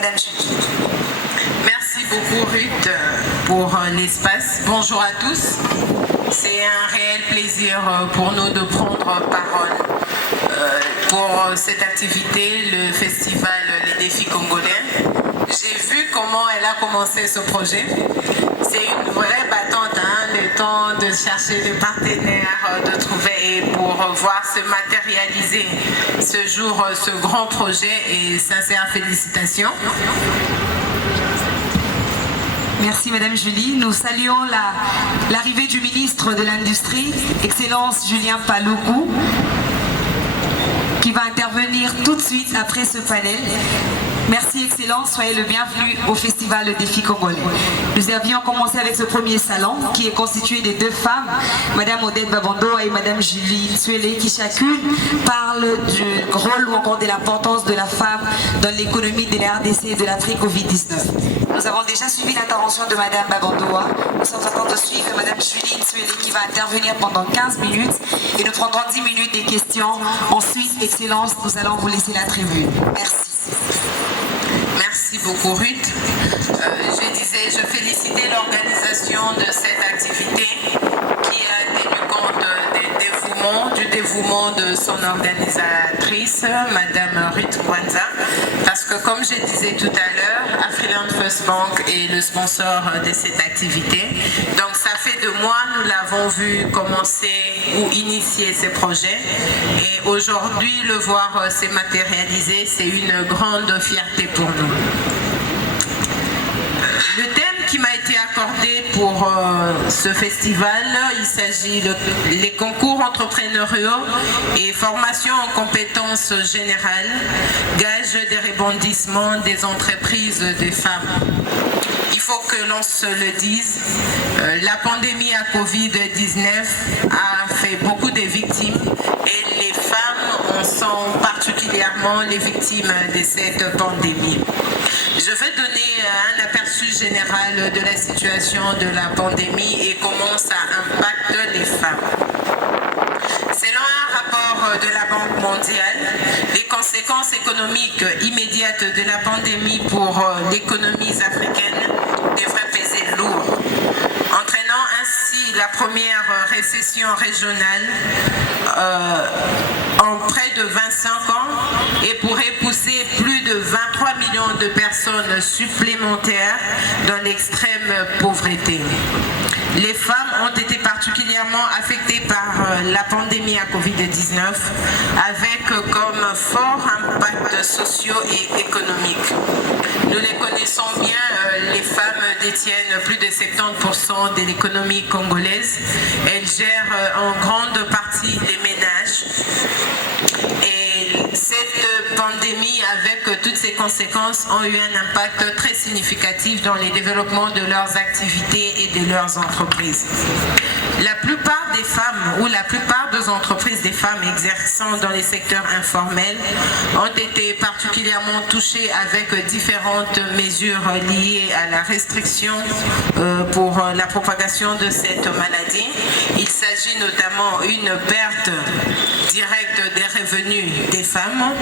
Madame Julie. Merci beaucoup Ruth pour l'espace. Bonjour à tous. C'est un réel plaisir pour nous de prendre parole pour cette activité, le festival Les Défis Congolais. J'ai vu comment elle a commencé ce projet. C'est une vraie battante, le temps de chercher des partenaires, de trouver, et pour voir se matérialiser ce jour, ce grand projet, et sincères félicitations. Merci Madame Julie. Nous saluons l'arrivée du ministre de l'Industrie, Excellence Julien Paluku, qui va intervenir tout de suite après ce panel. Merci Excellence, soyez le bienvenu au Festival Le Défi Congolais. Nous avions commencé avec ce premier salon qui est constitué de deux femmes, Madame Odette Babondo et Madame Julie Tsuele, qui chacune parlent du rôle ou encore de l'importance de la femme dans l'économie de la RDC et de l'Afrique Covid-19. Nous avons déjà suivi l'intervention de Madame Babandoa. Nous sommes en train de suivre Madame Julie Tsuele qui va intervenir pendant 15 minutes et nous prendrons 10 minutes des questions. Ensuite, Excellence, nous allons vous laisser la tribune. Merci. Merci beaucoup Ruth. Je félicitais l'organisation de cette activité qui a tenu compte du dévouement de son organisatrice, Madame Ruth Mwanza, parce que comme je disais tout à l'heure, Afriland First Bank est le sponsor de cette activité. Donc ça fait 2 mois, nous l'avons vu commencer ou initier ces projets, et aujourd'hui le voir se matérialiser, c'est une grande fierté pour nous. Le thème qui m'a été accordé pour ce festival, il s'agit des concours entrepreneuriaux et formation en compétences générales, gage des rebondissements des entreprises des femmes. Il faut que l'on se le dise, la pandémie à Covid-19 a fait beaucoup de victimes, et les femmes en sont particulièrement les victimes de cette pandémie. Je vais donner un aperçu général de la situation de la pandémie et comment ça impacte les femmes. Selon un rapport de la Banque mondiale, les conséquences économiques immédiates de la pandémie pour l'économie africaine devraient peser lourd, entraînant ainsi la première récession régionale en près de 25 ans, et pourrait pousser plus de 23 millions de personnes supplémentaires dans l'extrême pauvreté. Les femmes ont été particulièrement affectées par la pandémie à Covid-19, avec comme fort impact sociaux et économiques. Nous les connaissons bien, les femmes détiennent plus de 70% de l'économie congolaise. Elles gèrent en grande partie les ménages. Et cette pandémie, avec toutes ses conséquences, ont eu un impact très significatif dans les développements de leurs activités et de leurs entreprises. La plupart des femmes, ou la plupart des entreprises des femmes exerçant dans les secteurs informels, ont été particulièrement touchées avec différentes mesures liées à la restriction pour la propagation de cette maladie. Il s'agit notamment d'une perte directe des revenus des femmes,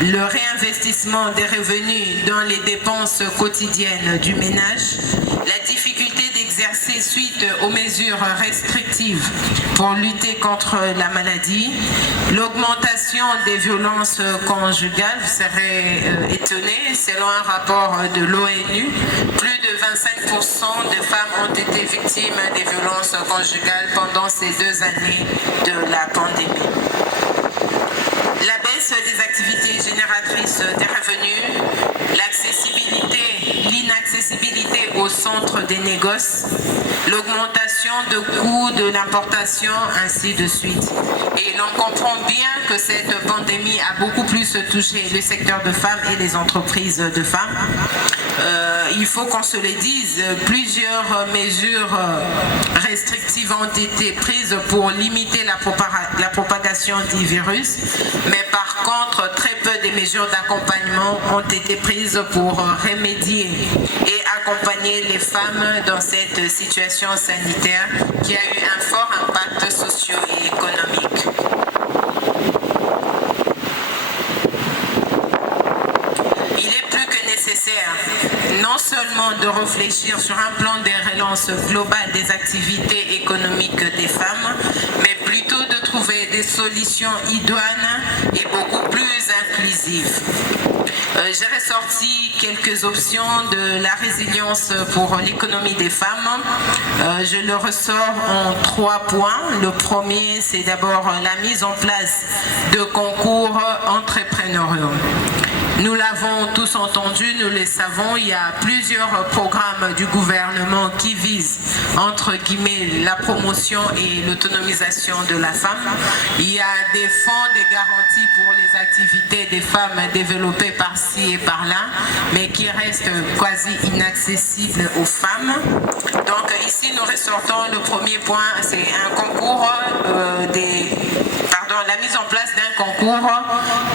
le réinvestissement des revenus dans les dépenses quotidiennes du ménage, la difficulté d'exercer suite aux mesures restrictives pour lutter contre la maladie, l'augmentation des violences conjugales. Vous serez étonnés, selon un rapport de l'ONU, plus de 25% de femmes ont été victimes des violences conjugales pendant ces 2 années de la pandémie. La baisse des activités génératrices des revenus, l'inaccessibilité au centre des négoces, l'augmentation de coûts de l'importation, ainsi de suite. Et l'on comprend bien que cette pandémie a beaucoup plus touché le secteur de femmes et les entreprises de femmes. Il faut qu'on se le dise, plusieurs mesures restrictives ont été prises pour limiter la propagation du virus, mais par contre, très peu de mesures d'accompagnement ont été prises pour remédier et accompagner les femmes dans cette situation sanitaire qui a eu un fort impact socio et économique. Il est plus que nécessaire nécessaire non seulement de réfléchir sur un plan de relance global des activités économiques des femmes, mais plutôt de trouver des solutions idoines et beaucoup plus inclusives. J'ai ressorti quelques options de la résilience pour l'économie des femmes. Je le ressors en 3 points. Le premier, c'est d'abord la mise en place de concours entrepreneuriaux. Nous l'avons tous entendu, nous le savons, il y a plusieurs programmes du gouvernement qui visent, entre guillemets, la promotion et l'autonomisation de la femme. Il y a des fonds, des garanties pour les activités des femmes développées par-ci et par-là, mais qui restent quasi inaccessibles aux femmes. Donc ici, nous ressortons le premier point, c'est un concours la mise en place d'un concours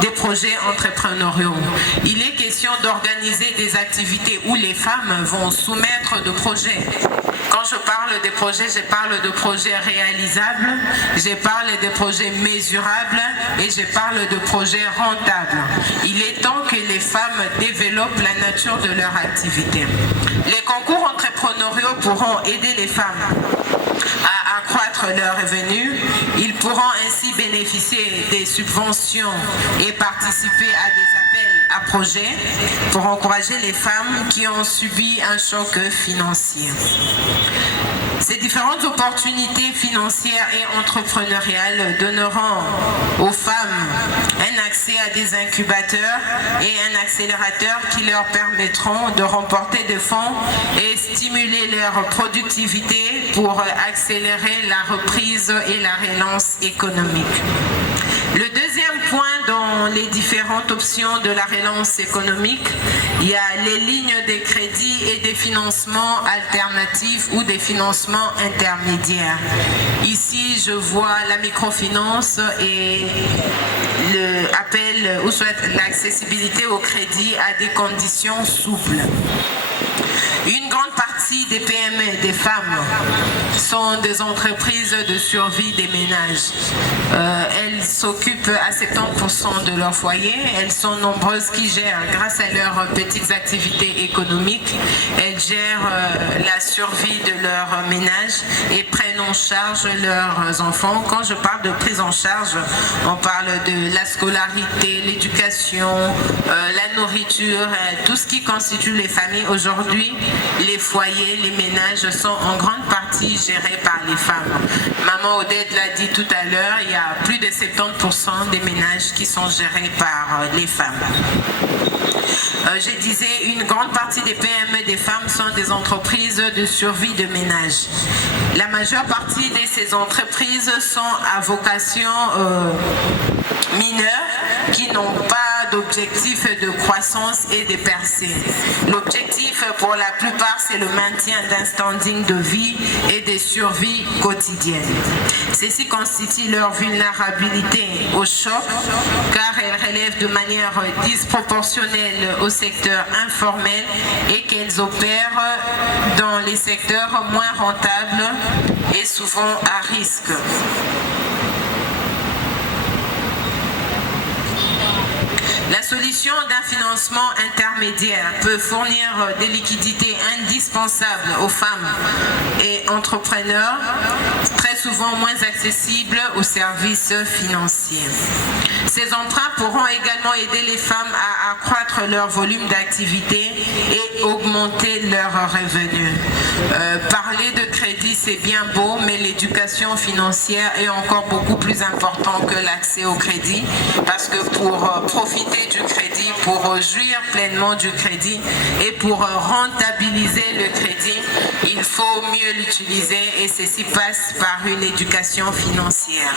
des projets entrepreneuriaux. Il est question d'organiser des activités où les femmes vont soumettre de projets. Quand je parle des projets, je parle de projets réalisables, je parle de projets mesurables et je parle de projets rentables. Il est temps que les femmes développent la nature de leur activité. Les concours entrepreneuriaux pourront aider les femmes à accroître leurs revenus. Ils pourront ainsi bénéficier des subventions et participer à des appels à projets pour encourager les femmes qui ont subi un choc financier. Ces différentes opportunités financières et entrepreneuriales donneront aux femmes un accès à des incubateurs et un accélérateur qui leur permettront de remporter des fonds et stimuler leur productivité pour accélérer la reprise et la relance économique. Le deuxième point dans les différentes options de la relance économique, il y a les lignes de crédit et des financements alternatifs ou des financements intermédiaires. Ici, je vois la microfinance et l'appel ou soit l'accessibilité au crédit à des conditions souples. Une grande partie des PME, des femmes, sont des entreprises de survie des ménages. Elles s'occupent à 70% de leur foyer. Elles sont nombreuses qui gèrent, grâce à leurs petites activités économiques, elles gèrent la survie de leur ménage et prennent en charge leurs enfants. Quand je parle de prise en charge, on parle de la scolarité, l'éducation, la nourriture, tout ce qui constitue les familles aujourd'hui. Les foyers, les ménages sont en grande partie gérés par les femmes. Maman Odette l'a dit tout à l'heure, il y a plus de 70% des ménages qui sont gérés par les femmes. Je disais, une grande partie des PME des femmes sont des entreprises de survie de ménage. La majeure partie de ces entreprises sont à vocation mineure, qui n'ont pas d'objectif de croissance et de percée. L'objectif pour la plupart, c'est le maintien d'un standing de vie et de survie quotidienne. Ceci constitue leur vulnérabilité au choc, car elles relèvent de manière disproportionnelle au secteur informel et qu'elles opèrent dans les secteurs moins rentables et souvent à risque. La solution d'un financement intermédiaire peut fournir des liquidités indispensables aux femmes et entrepreneurs, très souvent moins accessibles aux services financiers. Ces emprunts pourront également aider les femmes à accroître leur volume d'activité et augmenter leurs revenus. Parler de crédit, c'est bien beau, mais l'éducation financière est encore beaucoup plus importante que l'accès au crédit, parce que pour profiter du crédit, pour jouir pleinement du crédit et pour rentabiliser le crédit, il faut mieux l'utiliser et ceci passe par une éducation financière.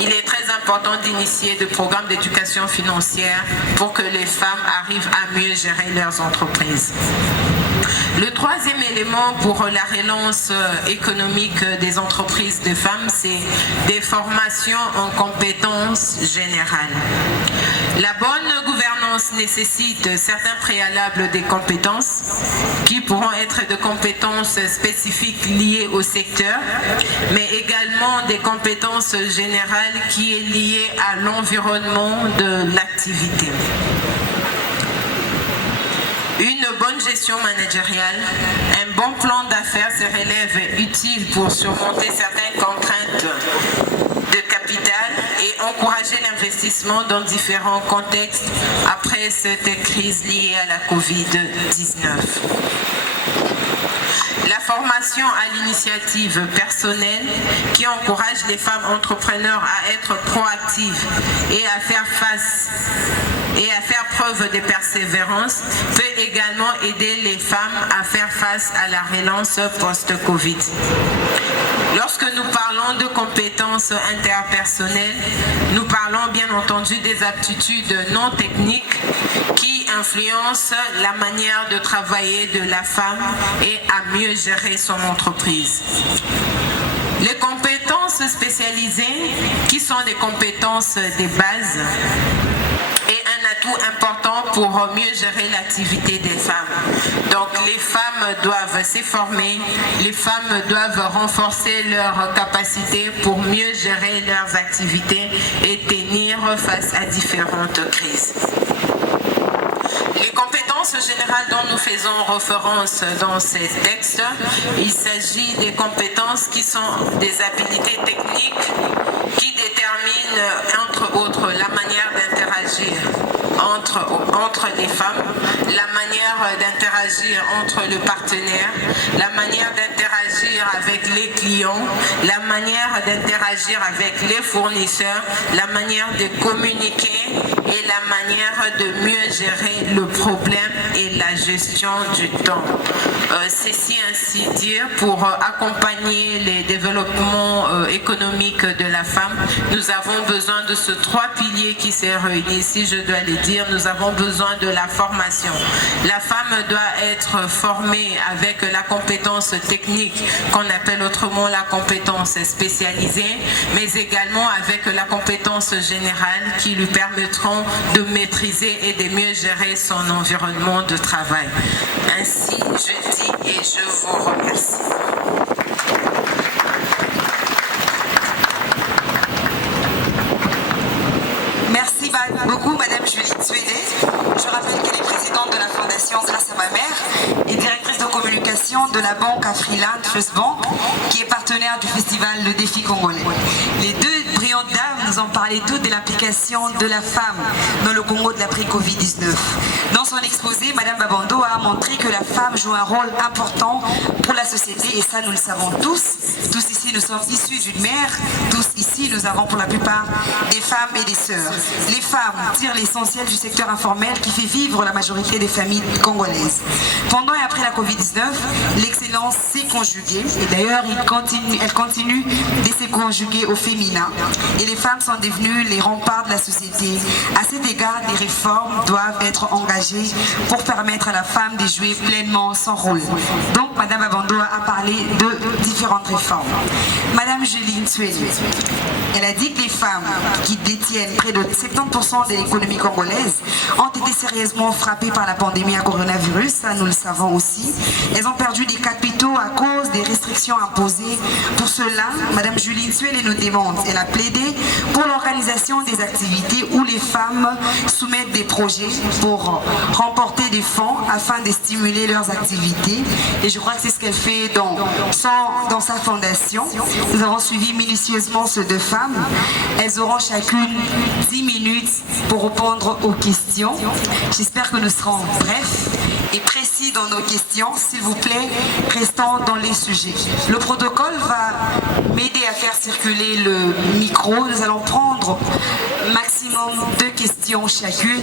Il est très important d'initier des programmes d'éducation financière pour que les femmes arrivent à mieux gérer leurs entreprises. Le troisième élément pour la relance économique des entreprises de femmes, c'est des formations en compétences générales. La bonne gouvernance nécessite certains préalables des compétences qui pourront être de compétences spécifiques liées au secteur, mais également des compétences générales qui est liées à l'environnement de l'activité. Une bonne gestion managériale, un bon plan d'affaires se révèle utile pour surmonter certaines contraintes de capital et encourager l'investissement dans différents contextes après cette crise liée à la COVID-19. La formation à l'initiative personnelle qui encourage les femmes entrepreneurs à être proactives et à faire preuve de persévérance peut également aider les femmes à faire face à la relance post-Covid. Lorsque nous parlons de compétences interpersonnelles, nous parlons bien entendu des aptitudes non techniques qui influencent la manière de travailler de la femme et à mieux gérer son entreprise. Les compétences spécialisées, qui sont des compétences de base, est un atout important pour mieux gérer l'activité des femmes. Donc les femmes doivent se former, les femmes doivent renforcer leurs capacités pour mieux gérer leurs activités et tenir face à différentes crises. Les compétences générales dont nous faisons référence dans ces textes, il s'agit des compétences qui sont des habilités techniques qui déterminent, entre autres, la manière d'interagir entre les femmes, la manière d'interagir entre le partenaire, la manière d'interagir avec les clients, la manière d'interagir avec les fournisseurs, la manière de communiquer et la manière de mieux gérer le problème et la gestion du temps. Ceci ainsi dire, pour accompagner les développements économiques de la femme, nous avons besoin de ces trois piliers qui se réunissent. Si je dois les dire, nous avons besoin de la formation. La femme doit être formée avec la compétence technique qu'on appelle autrement la compétence spécialisée, mais également avec la compétence générale qui lui permettront de maîtriser et de mieux gérer son environnement de travail. Ainsi, je dis et je vous remercie. Merci beaucoup, Madame Julie Tsuélé. Je rappelle qu'elle est présidente de la Fondation Grâce à ma mère et directrice de communication de la banque Afriland First Bank, qui est partenaire du festival Le Défi Congolais. Les deux brillantes dames nous ont parlé toutes de l'implication de la femme dans le Congo de l'après-Covid-19. Dans son exposé, Madame Babando a montré que la femme joue un rôle important pour la société, et ça nous le savons tous. Tous ici nous sommes issus d'une mère, tous ici nous avons pour la plupart des femmes et des sœurs. Les femmes tirent l'essentiel du secteur informel qui fait vivre la majorité des familles congolaises. Pendant et après la Covid-19, l'excellence s'est conjuguée, et d'ailleurs elle continue de se conjuguer au féminin, et les femmes sont devenues les remparts de la société. À cet égard, des réformes doivent être engagées pour permettre à la femme de jouer pleinement son rôle. Donc Madame Abando a parlé de différentes réformes. Madame Julie Tsuélé, elle a dit que les femmes qui détiennent près de 70% de l'économie congolaise ont été sérieusement frappées par la pandémie à coronavirus, ça nous le savons aussi. Elles ont perdu des capitaux à cause des restrictions imposées. Pour cela, Madame Julie Tsuélé nous demande, elle a plaidé pour l'organisation des activités où les femmes soumettent des projets pour remporter des fonds afin de stimuler leurs activités. Et je crois que c'est ce qu'elle fait dans sa fondation. Nous avons suivi minutieusement ces deux femmes. Elles auront chacune 10 minutes pour répondre aux questions. J'espère que nous serons brefs et précis dans nos questions. S'il vous plaît, restons dans les sujets. Le protocole va m'aider à faire circuler le micro. Nous allons prendre maximum 2 questions chacune.